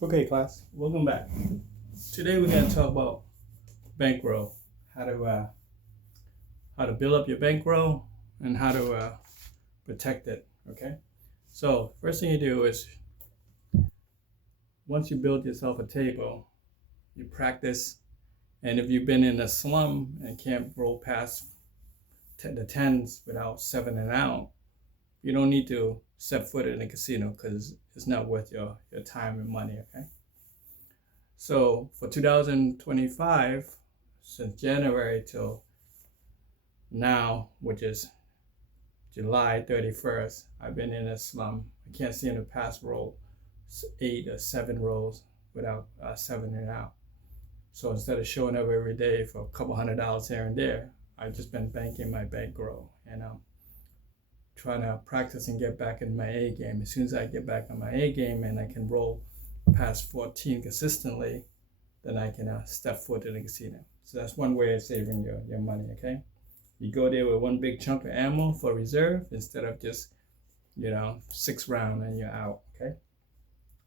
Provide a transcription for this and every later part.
Okay, class, welcome back. Today we're going to talk about bankroll, how to build up your bankroll and how to protect it. Okay, so first thing you do is once you build yourself a table, you practice. And if you've been in a slum and can't roll past the tens without seven and out, you don't need to set foot in a casino because it's not worth your time and money. Okay. So for 2025, since January till now, which is July 31st, I've been in a slum. I can't seem to pass roll 8 or 7 rolls without 7 and out. So instead of showing up every day for a couple $100 here and there, I've just been banking my bankroll and trying to practice and get back in my A game. As soon as I get back on my A game and I can roll past 14 consistently, then I can step foot in the casino. So that's one way of saving your money, okay? You go there with one big chunk of ammo for reserve instead of just, 6 rounds and you're out, okay?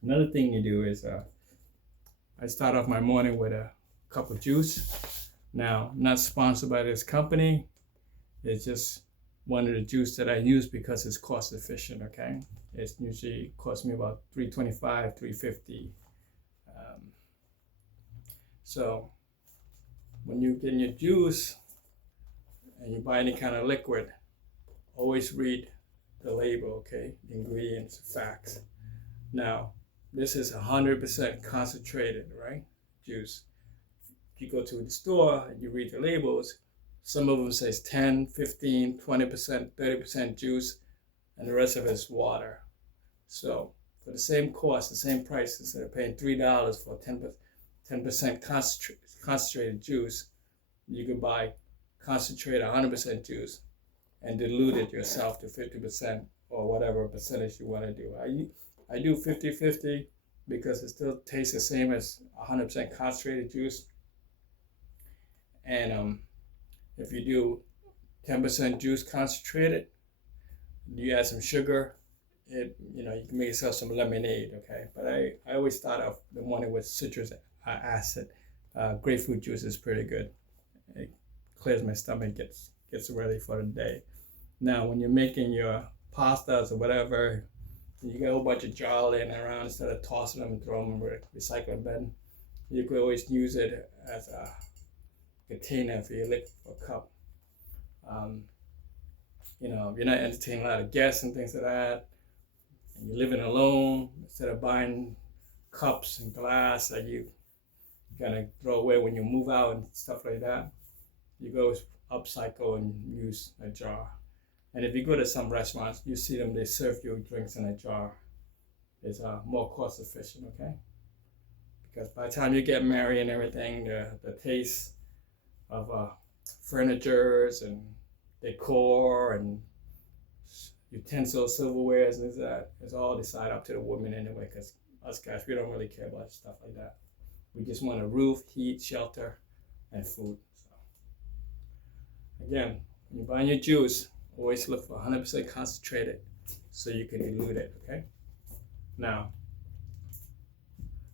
Another thing you do is I start off my morning with a cup of juice. Now, not sponsored by this company. It's just one of the juice that I use because it's cost efficient, okay? It usually costs me about $3.25, $3.50. So when you get your juice and you buy any kind of liquid, always read the label, okay? The ingredients, facts. Now, this is 100% concentrated, right? Juice. If you go to the store and you read the labels, some of them says 10, 15, 20%, 30% juice, and the rest of it is water. So for the same cost, the same price, instead of paying $3 for 10% concentrated juice, you can buy concentrated 100% juice and dilute it yourself to 50% or whatever percentage you want to do. I do 50-50 because it still tastes the same as 100% concentrated juice. And if you do 10% juice concentrated, you add some sugar, you can make yourself some lemonade, okay? But I always start off the morning with citrus acid. Grapefruit juice is pretty good. It clears my stomach, gets ready for the day. Now, when you're making your pastas or whatever, you get a whole bunch of jar laying around. Instead of tossing them and throwing them in a recycling bin, you could always use it as a container for your liquid cup. If you're not entertaining a lot of guests and things like that, and you're living alone, instead of buying cups and glass that you're gonna throw away when you move out and stuff like that, you go upcycle and use a jar. And if you go to some restaurants, you see them, they serve you drinks in a jar. It's more cost efficient, okay? Because by the time you get married and everything, the taste of furnitures and decor and utensils, silverware, and that is all decided up to the women anyway, because us guys, we don't really care about stuff like that. We just want a roof, heat, shelter, and food. So again, when you're buying your juice, always look for 100% concentrated so you can dilute it, okay? Now,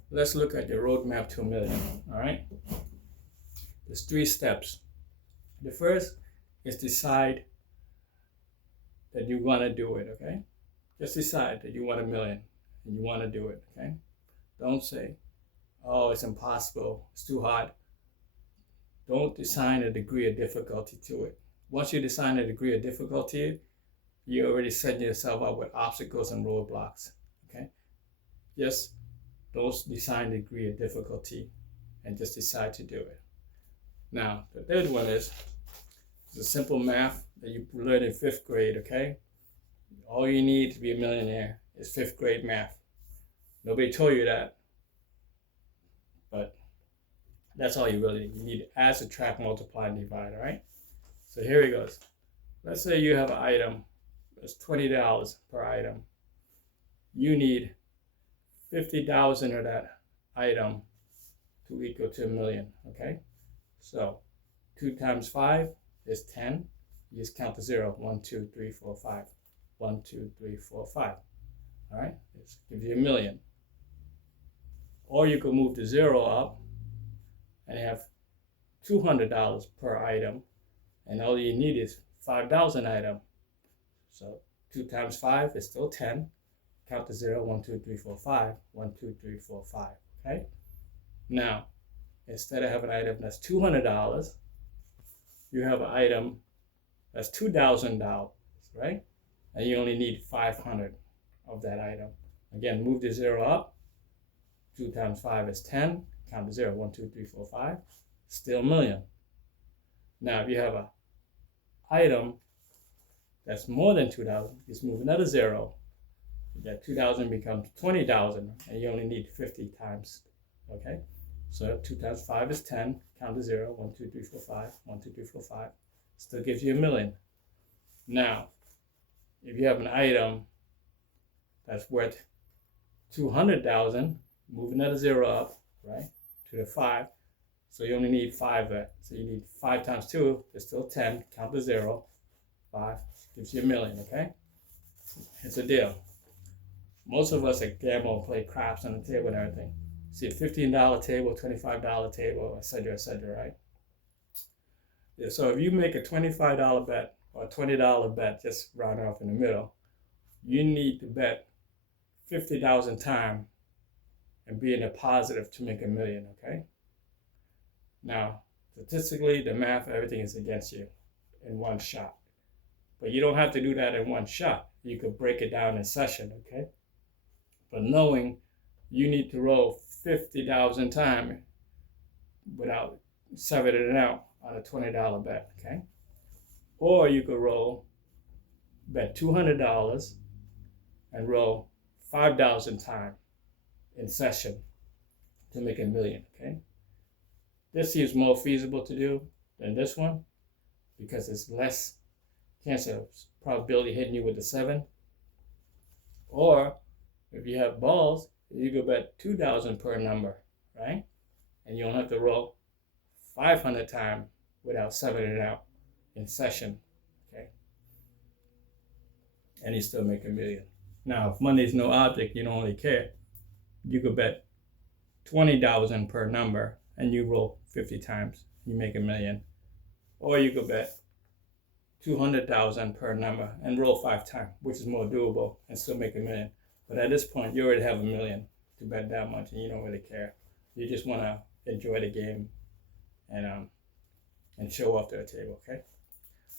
let's look at your roadmap to $1 million, all right? There's 3 steps. The first is decide that you want to do it, okay? Just decide that you want $1 million and you want to do it, okay? Don't say, oh, it's impossible, it's too hard. Don't assign a degree of difficulty to it. Once you assign a degree of difficulty, you already set yourself up with obstacles and roadblocks, okay? Just don't assign a degree of difficulty and just decide to do it. Now, the third one is a simple math that you learned in 5th grade, okay? All you need to be a millionaire is 5th grade math. Nobody told you that, but that's all you really need. You need to add, subtract, multiply, and divide, all right? So here it goes. Let's say you have an item, it's $20 per item. You need 50,000 of that item to equal to $1 million, okay? So 2 times 5 is 10. You just count to 0. 1, 2, 3, 4, 5. 1, 2, 3, 4, 5. All right? This gives you $1 million. Or you could move the zero up and have $200 per item, and all you need is 5,000 items. So 2 times 5 is still 10. Count the 0, 1, 2, 3, 4, 5. 1, 2, 3, 4, 5. Okay? Now, instead of having an item that's $200, you have an item that's $2,000, right? And you only need 500 of that item. Again, move the 0 up. 2 times 5 is 10. Count the 0, 1, 2, 3, 4, 5. Still a million. Now, if you have an item that's more than 2,000, just move another 0. That 2,000 becomes 20,000, and you only need 50 times. Okay? So 2 times 5 is 10. Count the 0, 1, 2, 3, 4, 5. 1, 2, 3, 4, 5. Still gives you a million. Now, if you have an item that's worth 200,000, move another 0 up, right, to the 5. So you only need 5 there. So you need 5 times 2 is still 10. Count the 0. 5 gives you a million, okay? It's a deal. Most of us at gamble play craps on the table and everything. See a $15 table, $25 table, etc., right? Yeah, so if you make a $25 bet or a $20 bet, just round off in the middle, you need to bet 50,000 times and be in the positive to make a million, okay? Now, statistically, the math, everything is against you in one shot. But you don't have to do that in one shot. You could break it down in session, okay? But knowing you need to roll 50,000 times without severing it out on a $20 bet, okay? Or you could bet $200 and roll 5,000 times in session to make a million, okay? This seems more feasible to do than this one because it's less chance of probability hitting you with the 7. Or if you have balls, you could bet 2,000 per number, right? And you don't have to roll 500 times without severing it out in session, okay? And you still make a million. Now, if money is no object, you don't really care. You could bet 20,000 per number and you roll 50 times, you make a million. Or you could bet 200,000 per number and roll 5 times, which is more doable and still make a million. But at this point, you already have a million to bet that much and you don't really care. You just want to enjoy the game and show off to the table, okay?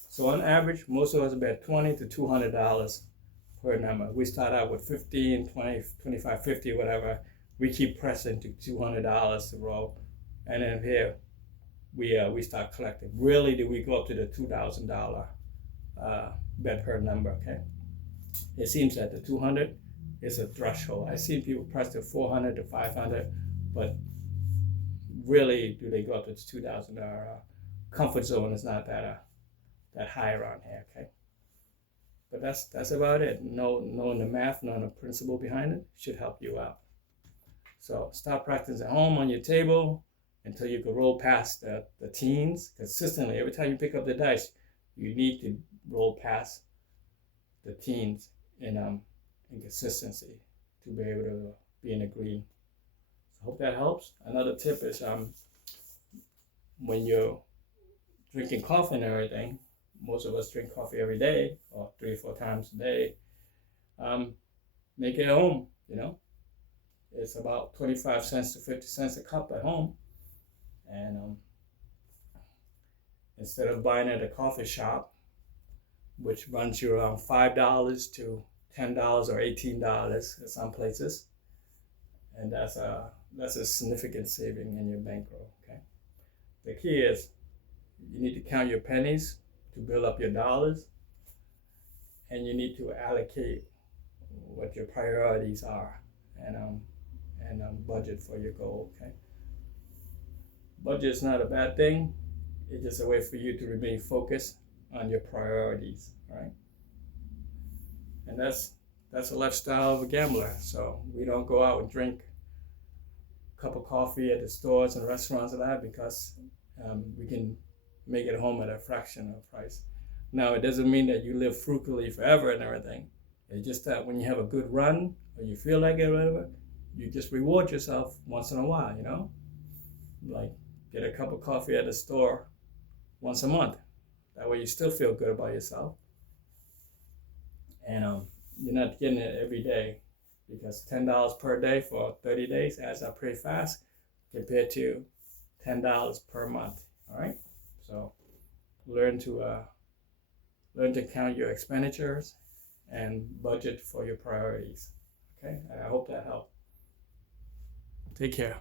So on average, most of us bet $20 to $200 per number. We start out with 15, 20, 25, 50, whatever. We keep pressing to $200 to roll. And then here, we start collecting. Rarely do we go up to the $2,000 bet per number, okay? It seems that the 200 is a threshold. I've seen people press to 400 to 500, but really do they go up to the $2,000 comfort zone is not that high around here, okay? But that's about it. Knowing the math, knowing the principle behind it should help you out. So start practicing at home on your table until you can roll past the teens consistently. Every time you pick up the dice, you need to roll past the teens in consistency to be able to be in the green. So hope that helps. Another tip is when you're drinking coffee and everything, most of us drink coffee every day or 3 or 4 times a day. Make it at home, you know. It's about 25 cents to 50 cents a cup at home. And instead of buying at a coffee shop, which runs you around $5 to $10 or $18 at some places, and that's a significant saving in your bankroll. Okay. The key is you need to count your pennies to build up your dollars, and you need to allocate what your priorities are, and budget for your goal. Okay. Budget is not a bad thing. It's just a way for you to remain focused on your priorities, right? And that's a lifestyle of a gambler. So we don't go out and drink a cup of coffee at the stores and restaurants and that because we can make it home at a fraction of price. Now, it doesn't mean that you live frugally forever and everything. It's just that when you have a good run or you feel like it or whatever, you just reward yourself once in a while, you know? Like get a cup of coffee at the store once a month. That way you still feel good about yourself. And you're not getting it every day, because $10 per day for 30 days adds up pretty fast compared to $10 per month. All right, so learn to count your expenditures and budget for your priorities. Okay, I hope that helped. Take care.